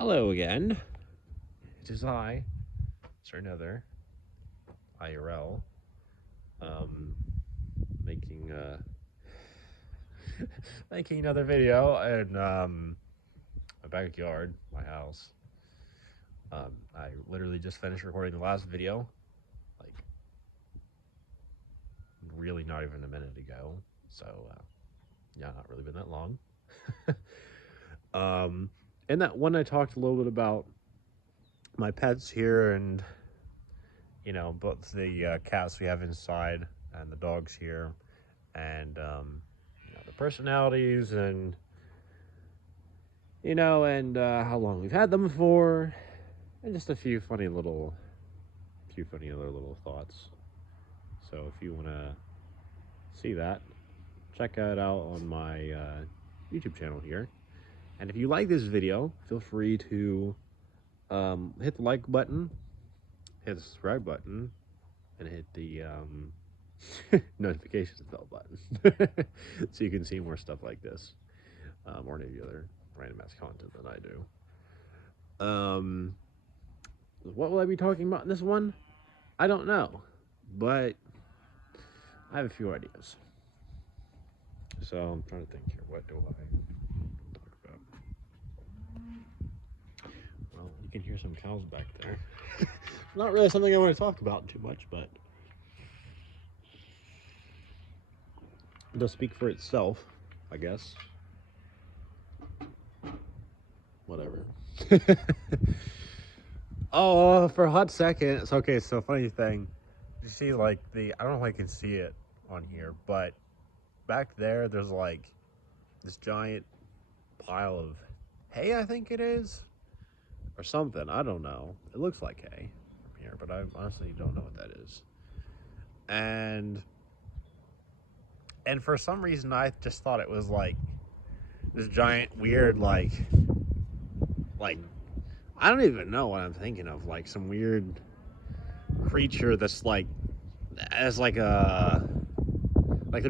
Hello again. It is I, Sir Another IRL, um, making making another video in my backyard, my house. I literally just finished recording the last video, like really not even a minute ago. So yeah, not really been that long. um, in that one, I talked a little bit about my pets here and both the cats we have inside and the dogs here, and the personalities, and how long we've had them for, and just a few funny other little thoughts. So if you want to see that, check it out on my YouTube channel here. And if you like this video, feel free to hit the like button, hit the subscribe button, and hit the notifications bell button so you can see more stuff like this, or any other random ass content that I do. What will I be talking about in this one? I don't know, but I have a few ideas. So I'm trying to think here. What do I talk about? Well, you can hear some cows back there. Not really something I want to talk about too much, but it does speak for itself, I guess. Whatever. Oh, for a hot second. It's okay. So funny thing, you see, like I don't know if I can see it on here, but back there's like this giant pile of hay, I think it is, or something. I don't know. It looks like hay from here, but I honestly don't know what that is. And for some reason, I just thought it was like this giant weird like I don't even know what I'm thinking of, like some weird creature that's like as like they're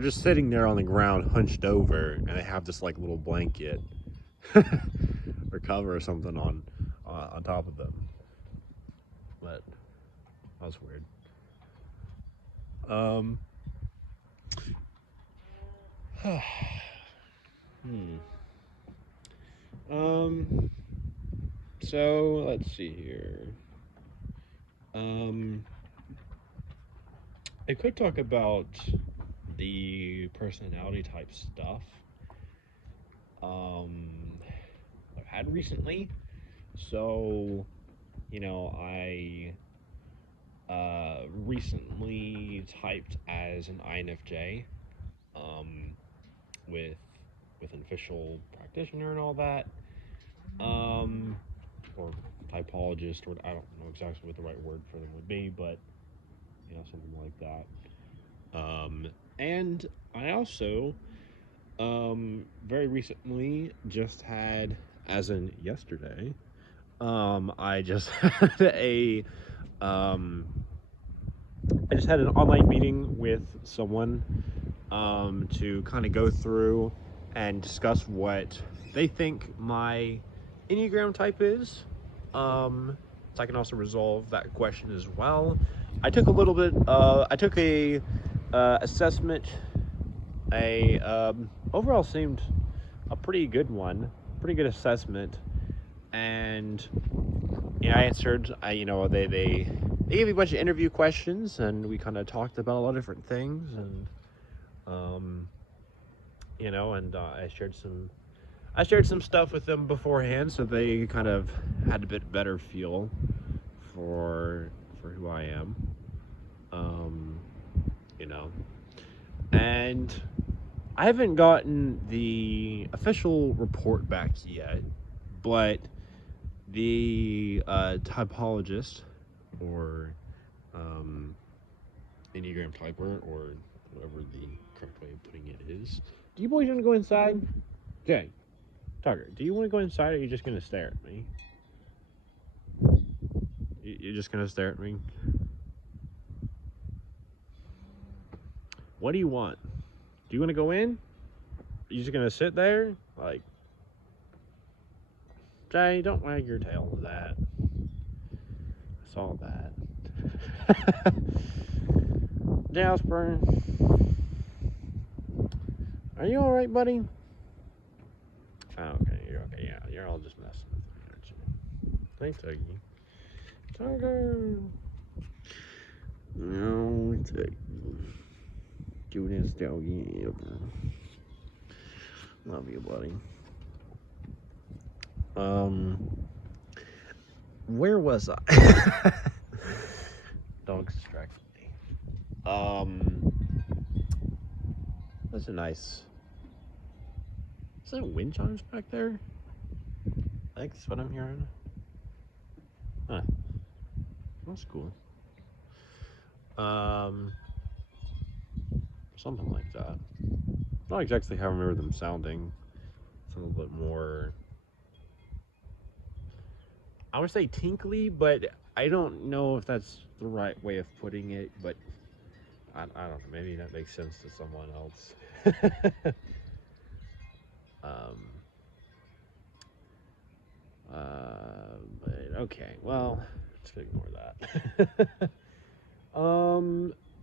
just sitting there on the ground hunched over, and they have this like little blanket or cover or something on top of them. But that was weird. Um hmm. Um so let's see here. Um I could talk about the personality type stuff um I've had recently. So, I recently typed as an INFJ, um, with an official practitioner and all that, or typologist, or I don't know exactly what the right word for them would be, but something like that. And I also very recently just had, as in yesterday, I just had um, I just had an online meeting with someone to kind of go through and discuss what they think my Enneagram type is. So I can also resolve that question as well. I took a little bit. I took a assessment. Overall seemed a pretty good one, pretty good assessment, and I answered. They gave me a bunch of interview questions, and we kind of talked about a lot of different things, and um, I shared some stuff with them beforehand, so they kind of had a bit better feel for who I am. Um, you know, and I haven't gotten the official report back yet, but the typologist, or Enneagram typer, or whatever the correct way of putting it is. Do you boys want to go inside? Jay, Tucker, do you want to go inside, or are you just going to stare at me? You're just going to stare at me? What do you want? Do you want to go in? Are you just going to sit there? Like, Jay, don't wag your tail to that. I saw that. Jasper, are you alright, buddy? Oh, okay, you're okay. Yeah, you're all just messing with me, aren't you? Thanks, Tiggy. Tiger. No, Tiggy. Do this, doggy. Love you, buddy. Where was I? Don't distract me. That's a nice. Is that wind chimes back there? I think that's what I'm hearing. Huh. That's cool. Something like that. Not exactly how I remember them sounding. It's a little bit more. I would say tinkly, but I don't know if that's the right way of putting it. But I don't know. Maybe that makes sense to someone else. um. But okay. Well, let's ignore that.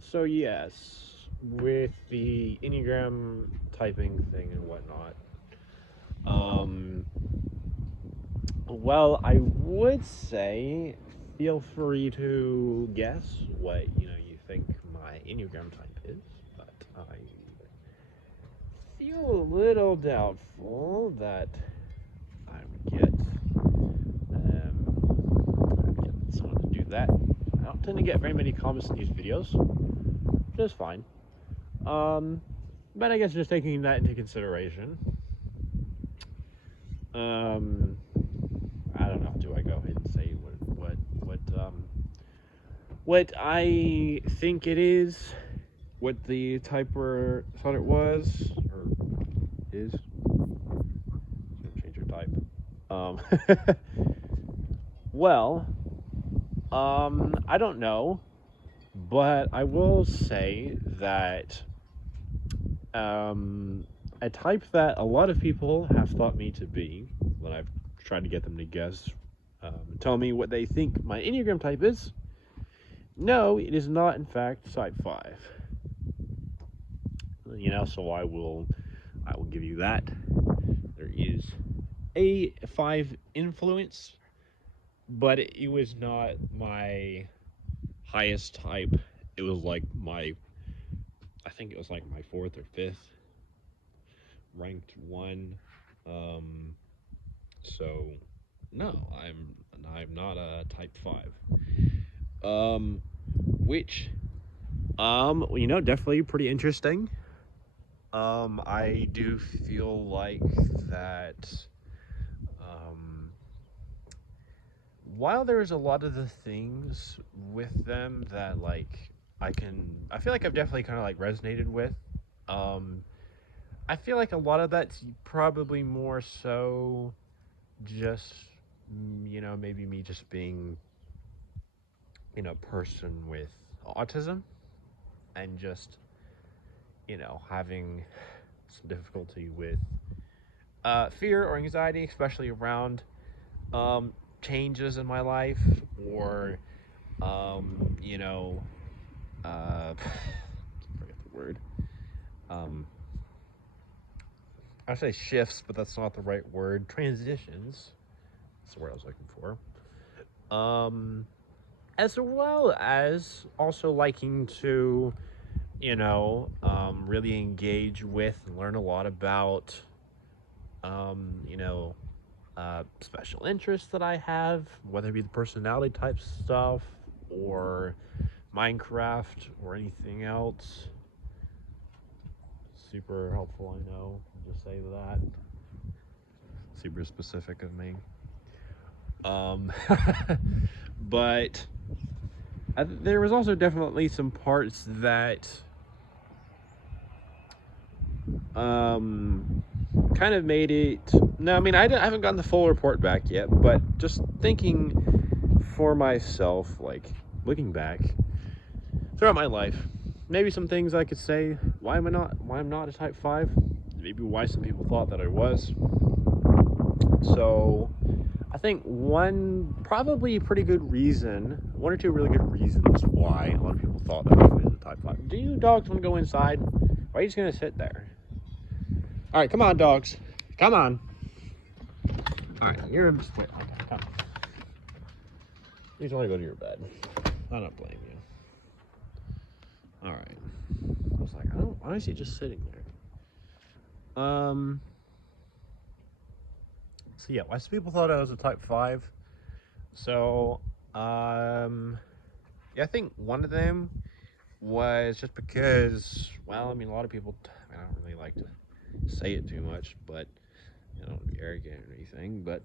So yes, with the Enneagram typing thing and whatnot. Um. Well, I would say feel free to guess what you think my Enneagram type is, but I feel a little doubtful that I would get someone to do that. I don't tend to get very many comments in these videos, which is fine. But I guess just taking that into consideration. I don't know. Do I go ahead and say what I think it is? What the typer thought it was or is? Change your type. Um, well, I don't know, but I will say that a type that a lot of people have thought me to be when I've tried to get them to guess, tell me what they think my Enneagram type is. No, it is not, in fact, type 5. So I will give you that. There is a 5 influence, but it was not my highest type. It was like I think it was like my 4th or 5th ranked one. So no, I'm not a type 5. Which definitely pretty interesting. I do feel like that while there's a lot of the things with them that I feel like I've definitely kind of like resonated with. I feel like a lot of that's probably more so just maybe me just being a person with autism and just having some difficulty with fear or anxiety, especially around changes in my life or forget the word. I say shifts, but that's not the right word. Transitions. That's the word I was looking for. As well as also liking to, really engage with and learn a lot about, special interests that I have, whether it be the personality type stuff or Minecraft or anything else. Super helpful, I know. Just say that. Super specific of me. But there was also definitely some parts that kind of made it. No, I mean I haven't gotten the full report back yet, but just thinking for myself, like looking back throughout my life, maybe some things I could say why I'm not a type 5, maybe why some people thought that I was. So I think probably pretty good reason, one or two really good reasons why a lot of people thought that I was a type 5. Do you dogs want to go inside? Why are you just going to sit there? All right, come on, dogs. Come on. All right, you're just wait. Okay, come on. You just want to go to your bed. I don't blame you. All right. I was like, why is he just sitting there? So yeah, why some people thought I was a type 5. So, yeah, I think one of them was just because, well, I mean, a lot of people, I don't really like to say it too much, but I don't want to be arrogant or anything, but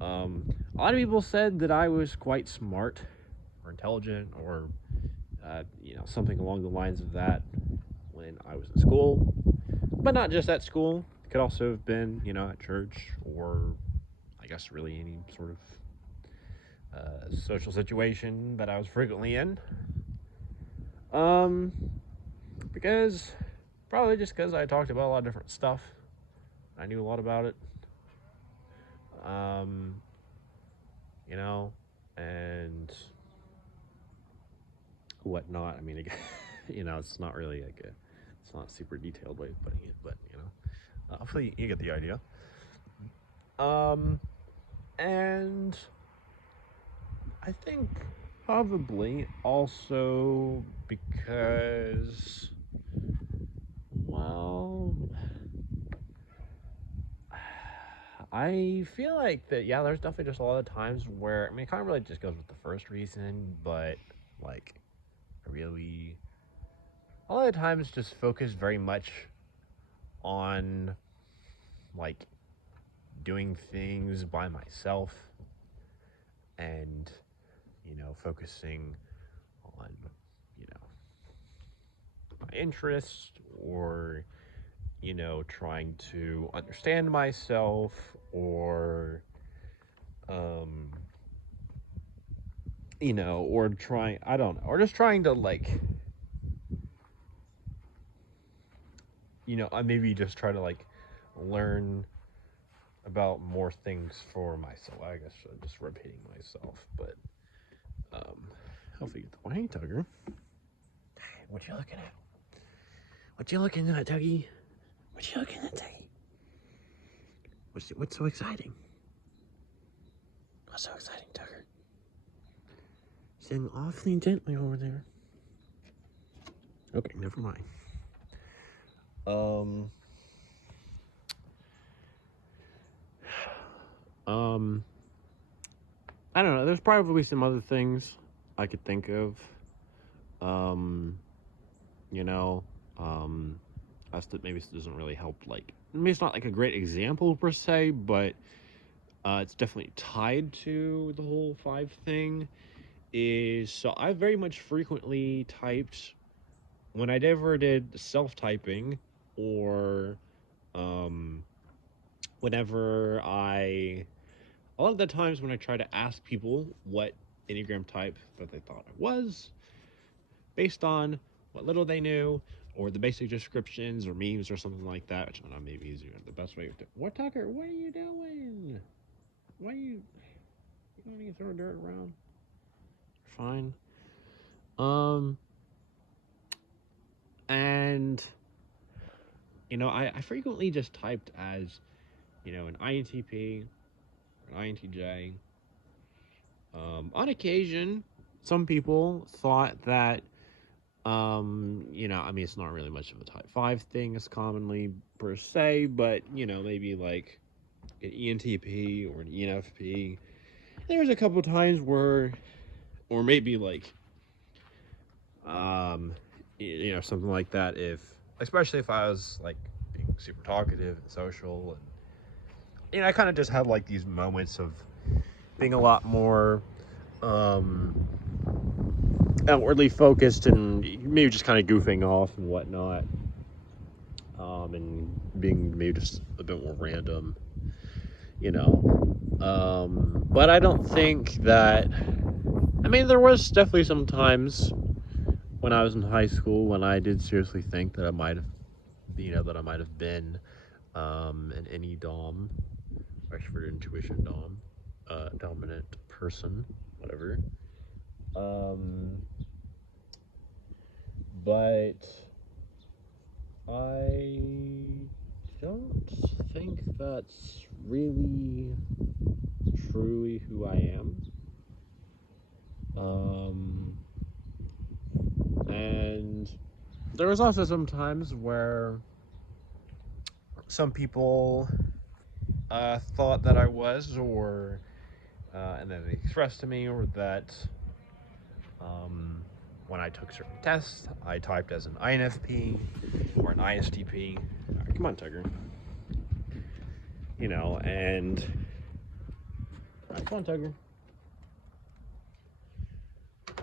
a lot of people said that I was quite smart or intelligent or, something along the lines of that when I was in school, but not just at school. It could also have been, at church or I guess really any sort of social situation that I was frequently in. Um, because probably just because I talked about a lot of different stuff. I knew a lot about it. Um, you know, and whatnot. I mean, it's not really it's not a super detailed way of putting it, but hopefully you get the idea. And I think probably also because, well, I feel like that, yeah, there's definitely just a lot of times where, I mean, it kind of really just goes with the first reason, but like, really, a lot of times just focus very much on like doing things by myself and, focusing on, you know, my interest or, trying to understand myself or, um, or trying, I don't know, or just trying to like, I maybe just try to like learn about more things for myself. I guess I'm just repeating myself, but hopefully, why ain't Tugger? What you looking at? What you looking at, Tuggy? What you looking at, Tuggy? What's so exciting? What's so exciting, Tugger? Sitting awfully gently over there. Okay, never mind. Um, um, I don't know. There's probably some other things I could think of. Um, you know, um, maybe this doesn't really help. Like, maybe it's not like a great example per se, but it's definitely tied to the whole 5 thing. So I very much frequently typed when I ever did self typing or um, whenever a lot of the times when I try to ask people what Enneagram type that they thought I was, based on what little they knew, or the basic descriptions or memes or something like that, which I don't know, maybe easier. The best way to. What, Tucker? What are you doing? Why are you. You don't need to throw dirt around? Fine. Um, and, I frequently just typed as, an INTP, or an INTJ. On occasion, some people thought that, I mean, it's not really much of a type 5 thing as commonly per se, but, maybe like an ENTP or an ENFP. There's a couple times where, or maybe like, um, something like that. Especially if I was like being super talkative and social, and I kind of just had like these moments of being a lot more, outwardly focused and maybe just kind of goofing off and whatnot, and being maybe just a bit more random, you know. But I don't think that. I mean, there was definitely some times when I was in high school when I did seriously think that I might have, been an any dom, extrovert intuition dom. person, whatever. But I don't think that's really truly who I am. And there was also some times where some people thought that I was, or and then they expressed to me, or that when I took certain tests, I typed as an INFP or an ISTP. Right, come on, Tiger. You know, and right, come on, Tiger.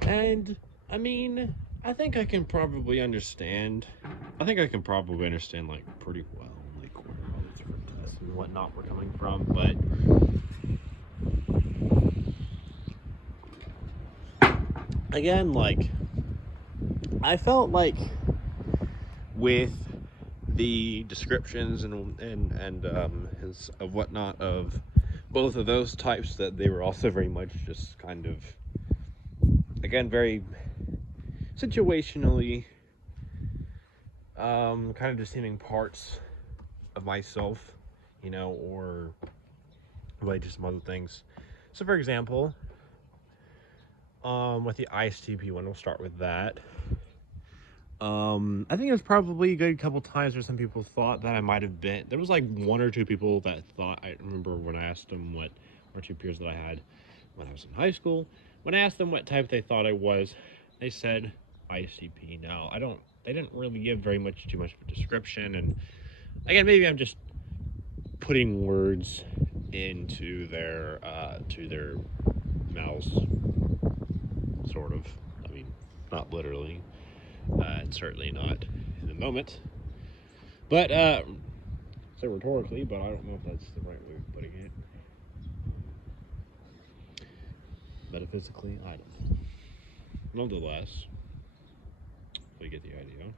And I mean, I think I can probably understand. I think I can probably understand like pretty well, like where all these different tests and whatnot were coming from. But again, like I felt like with the descriptions and of whatnot of both of those types, that they were also very much just kind of, again, very situationally kind of just seeming parts of myself, you know, or really just some other things. So for example, with the ISTP one, we'll start with that. I think it was probably a good couple times where some people thought that I might have been. There was like one or two people that thought. I remember when I asked them what, or two peers that I had when I was in high school. When I asked them what type they thought I was, they said ICP. Now I don't. They didn't really give too much of a description. And again, maybe I'm just putting words into their mouths, sort of. I mean, not literally. And certainly not in the moment. But, say rhetorically, but I don't know if that's the right way of putting it. Metaphysically, I don't know. Nonetheless, we get the idea.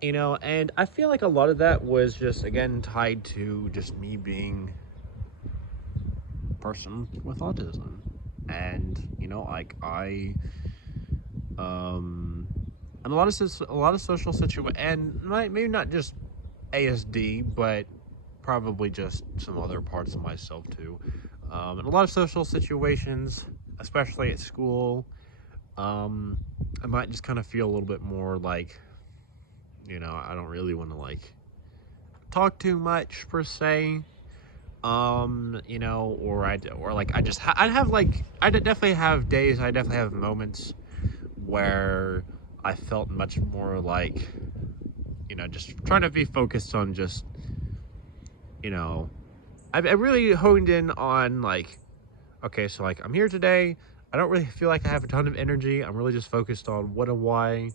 You know, and I feel like a lot of that was just, again, tied to just me being a person with autism. And, you know, like, and a lot of social situations, and maybe not just ASD, but probably just some other parts of myself too. In a lot of social situations, especially at school, I might just kind of feel a little bit more like, you know, I don't really want to like talk too much per se. You know, or like I'd have like I definitely have days, I definitely have moments where I felt much more like, you know, just trying to be focused on just, you know, I really honed in on like, okay, so like I'm here today. I don't really feel like I have a ton of energy. I'm really just focused on what am I,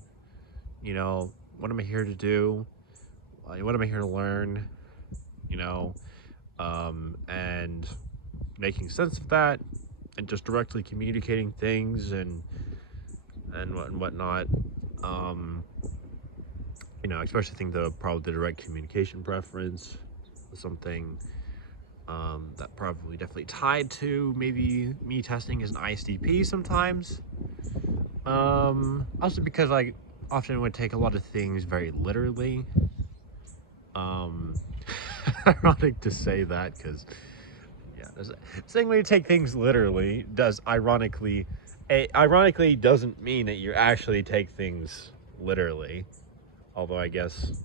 you know, what am I here to do? What am I here to learn? You know, and making sense of that, and just directly communicating things and whatnot. Um, you know, especially I think probably the direct communication preference was something that probably definitely tied to maybe me testing as an ISTP sometimes. Also because I often would take a lot of things very literally. Um, ironic to say that because, yeah, saying when you take things literally does ironically doesn't mean that you actually take things literally. Although I guess,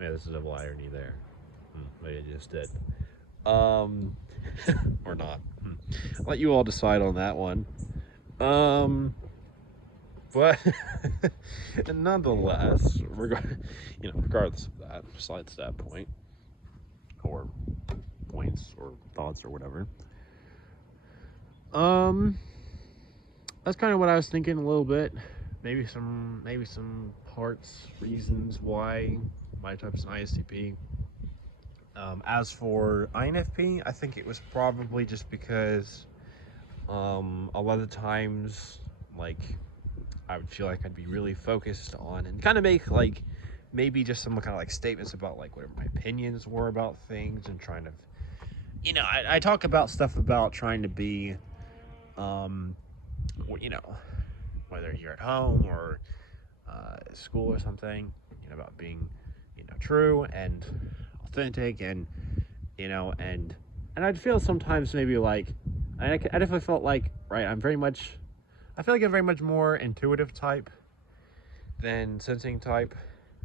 yeah, this is a double irony there. Maybe I just did. Or not. I'll let you all decide on that one. But nonetheless, regardless of that, besides that point, or points, or thoughts, or whatever, that's kind of what I was thinking a little bit. Maybe some parts, reasons why my type's an ISTP. As for INFP, I think it was probably just because a lot of the times, like, I would feel like I'd be really focused on and kind of make like maybe just some kind of like statements about like whatever my opinions were about things, and trying to, I talk about stuff about trying to be, um, you know, whether you're at home or school or something, about being, true and authentic, and and I'd feel sometimes maybe like, I definitely felt like, right, I feel like I'm very much more intuitive type than sensing type.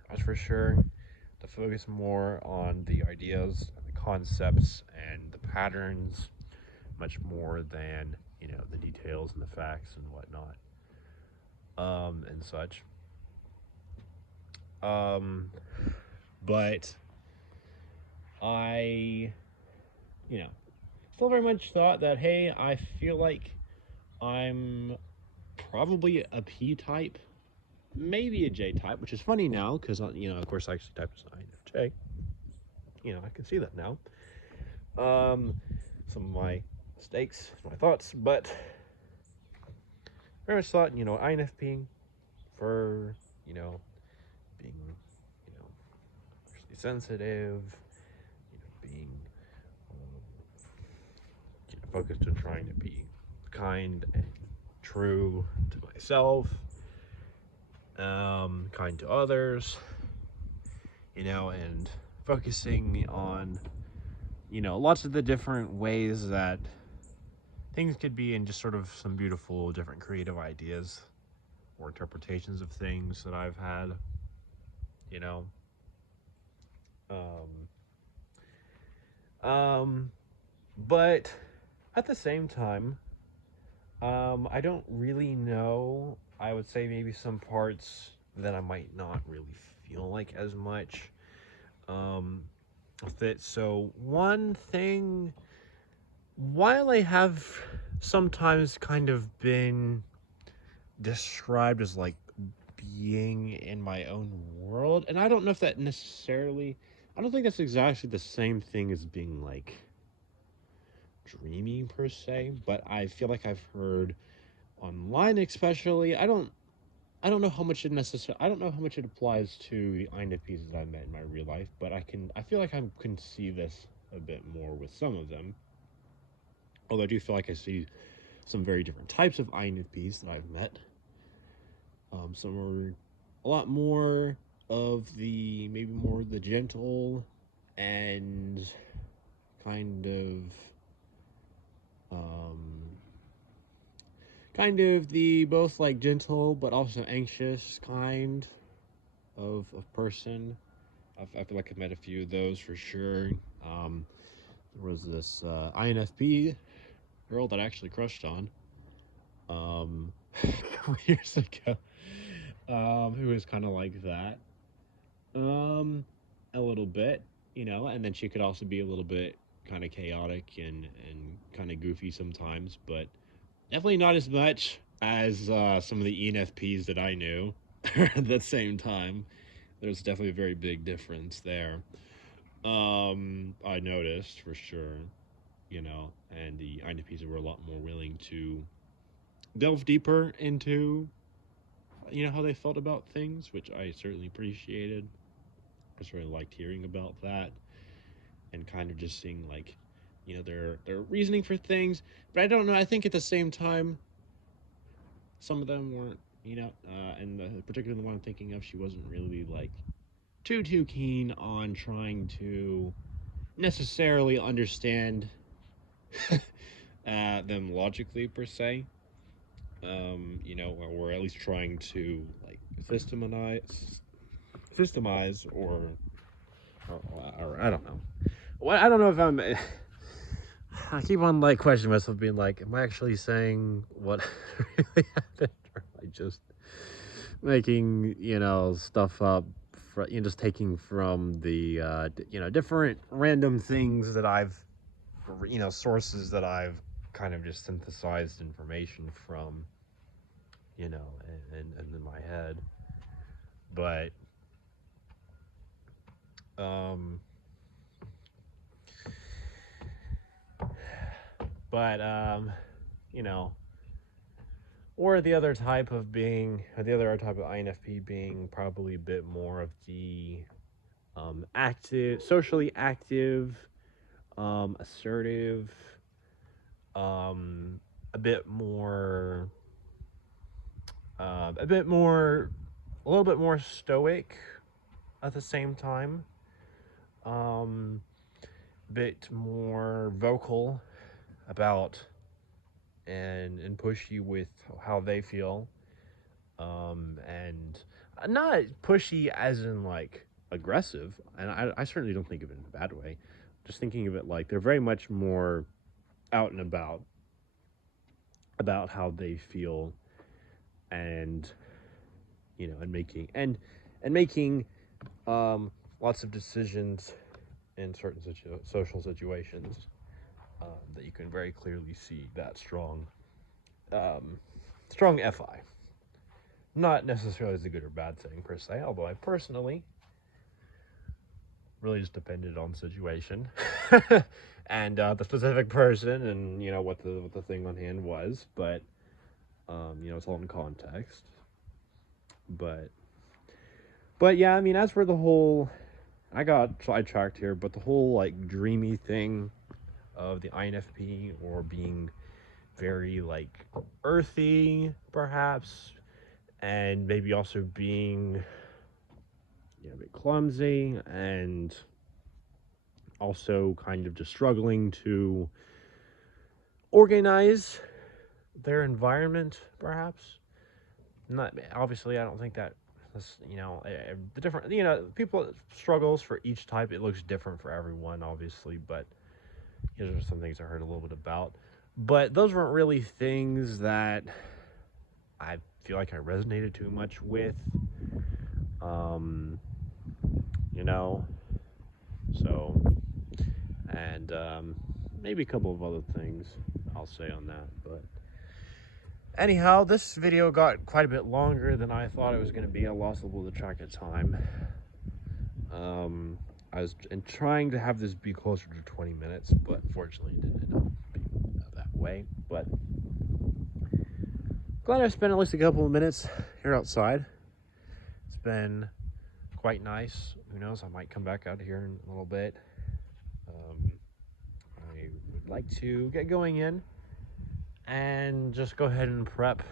That's for sure. To focus more on the ideas, the concepts, and the patterns, much more than the details and the facts and whatnot, and such. Um, but I, you know, still very much thought that, hey, I feel like I'm probably a P type, maybe a J type, which is funny now because, of course, I actually typed as INFJ. I can see that now. Some of my mistakes, my thoughts, but very much thought, INFP for, being, sensitive, being focused on trying to be kind and true to myself, kind to others, and focusing on, lots of the different ways that things could be, and just sort of some beautiful, different creative ideas or interpretations of things that I've had, you know. Um, um, but at the same time, I don't really know. I would say maybe some parts that I might not really feel like as much. Um, with it. So one thing, while I have sometimes kind of been described as like being in my own world, and I don't know if that necessarily, I don't think that's exactly the same thing as being like dreamy per se, but I feel like I've heard online, especially, I don't know how much it necessarily, I don't know how much it applies to the INFPs that I met in my real life, but I feel like I can see this a bit more with some of them. Although I do feel like I see some very different types of INFPs that I've met. Some are a lot more of the, maybe more the gentle and kind of, um, kind of the both like gentle but also anxious kind of person. I feel like I've met a few of those for sure. There was this INFP girl that I actually crushed on, a couple years ago, who was kind of like that, um, a little bit, and then she could also be a little bit kind of chaotic and kind of goofy sometimes, but definitely not as much as some of the ENFPs that I knew at the same time. There's definitely a very big difference there. I noticed for sure, and the INFPs were a lot more willing to delve deeper into, how they felt about things, which I certainly appreciated. I certainly liked hearing about that, and kind of just seeing like, their reasoning for things. But I don't know. I think at the same time, some of them weren't, and particularly the one I'm thinking of, she wasn't really like too keen on trying to necessarily understand them logically per se. Or at least trying to like systemize, or I don't know. Well, I don't know if I'm. I keep on like questioning myself, being like, am I actually saying what really happened, or am I just making stuff up? Just taking from the different random things that I've, sources that I've kind of just synthesized information from, and in my head. But um but you know Or the other type of INFP being probably a bit more of the active, socially active, assertive, um, a bit more, a bit more, a little bit more stoic at the same time. Um, bit more vocal about and pushy with how they feel, and not pushy as in like aggressive, and I certainly don't think of it in a bad way. Just thinking of it like they're very much more out and about how they feel, and and making lots of decisions in certain social situations, that you can very clearly see that um, strong FI. Not necessarily as a good or bad thing per se, although I personally really just depended on the situation and the specific person, and what the thing on hand was. But it's all in context. But yeah, I mean, as for the whole, I got sidetracked here, but the whole like dreamy thing of the INFP, or being very like earthy, perhaps, and maybe also being a bit clumsy, and also kind of just struggling to organize their environment, perhaps. Not obviously, I don't think that the different people struggles for each type. It looks different for everyone, obviously, but those are some things I heard a little bit about. But those weren't really things that I feel like I resonated too much with. Um, you know, so and maybe a couple of other things I'll say on that. But anyhow, this video got quite a bit longer than I thought it was going to be. I lost a little bit of track of time. I was trying to have this be closer to 20 minutes, but unfortunately it didn't end up being that way. But glad I spent at least a couple of minutes here outside. It's been quite nice. Who knows, I might come back out here in a little bit. I would like to get going in and just go ahead and prep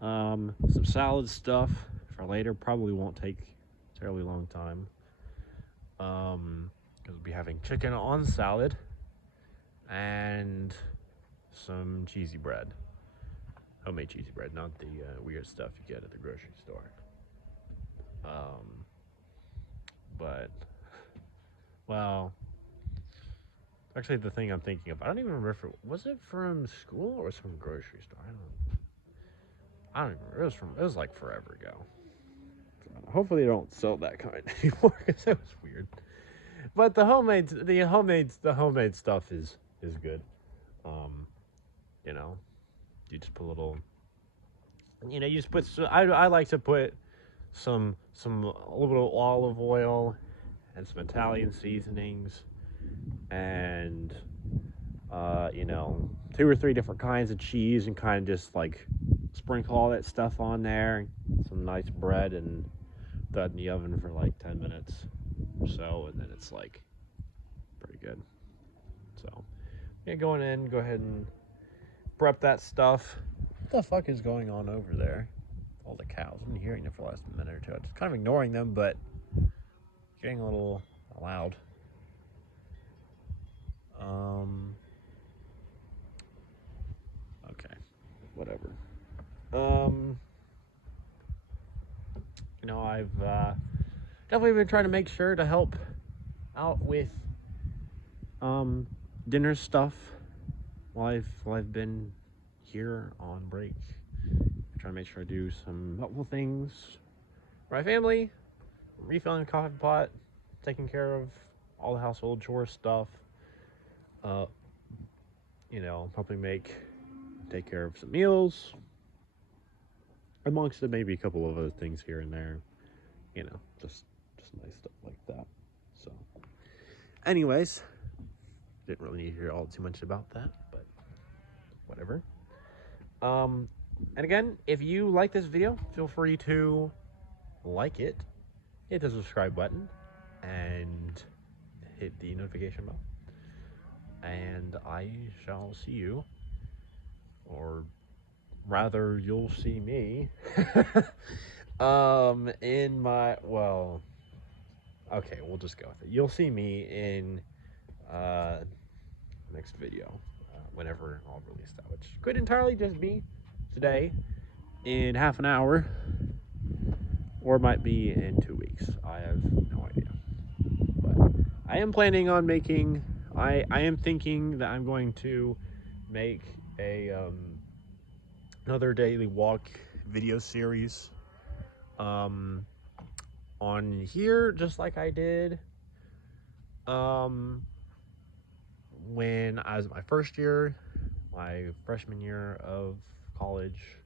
some salad stuff for later. Probably won't take a terribly long time, because we'll be having chicken on salad and some cheesy bread, homemade cheesy bread, not the weird stuff you get at the grocery store. But well, actually, the thing I'm thinking of, I don't even remember if was it from school or was it from a grocery store. I don't even remember. It was like forever ago. Hopefully, they don't sell that kind anymore, because that was weird. But the homemade stuff is good. Um, you know, you just put a little. You just put. I like to put a little bit of olive oil and some Italian seasonings, and 2 or 3 different kinds of cheese, and kind of just like sprinkle all that stuff on there. Some nice bread, and throw it in the oven for like 10 minutes or so, and then it's like pretty good. So yeah, going in, go ahead and prep that stuff. What the fuck is going on over there? All the cows. I've been hearing them for the last minute or two. I'm just kind of ignoring them, but getting a little loud. Okay, whatever. I've definitely been trying to make sure to help out with dinner stuff while I've been here on break. I'm trying to make sure I do some helpful things for my family, refilling the coffee pot, taking care of all the household chore stuff. Helping take care of some meals, amongst maybe a couple of other things here and there. Just nice stuff like that. So, anyways, didn't really need to hear all too much about that, but whatever. And again, if you like this video, feel free to like it, hit the subscribe button, and hit the notification bell. And I shall see you, or rather, you'll see me, in my, well, okay, we'll just go with it. You'll see me in, next video, whenever I'll release that, which could entirely just be today, in half an hour, or it might be in 2 weeks. I have no idea. But I am planning on making, I am thinking that I'm going to make a, another daily walk video series, on here, just like I did, when I was in my first year, my freshman year of college.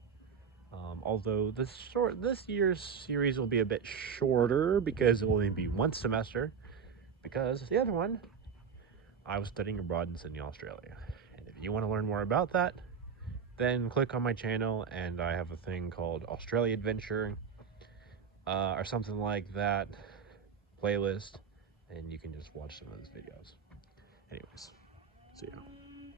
Although this year's series will be a bit shorter because it will only be one semester. Because the other one, I was studying abroad in Sydney, Australia. And if you want to learn more about that, then click on my channel, and I have a thing called Australia Adventure, or something like that, playlist, and you can just watch some of those videos. Anyways, see ya.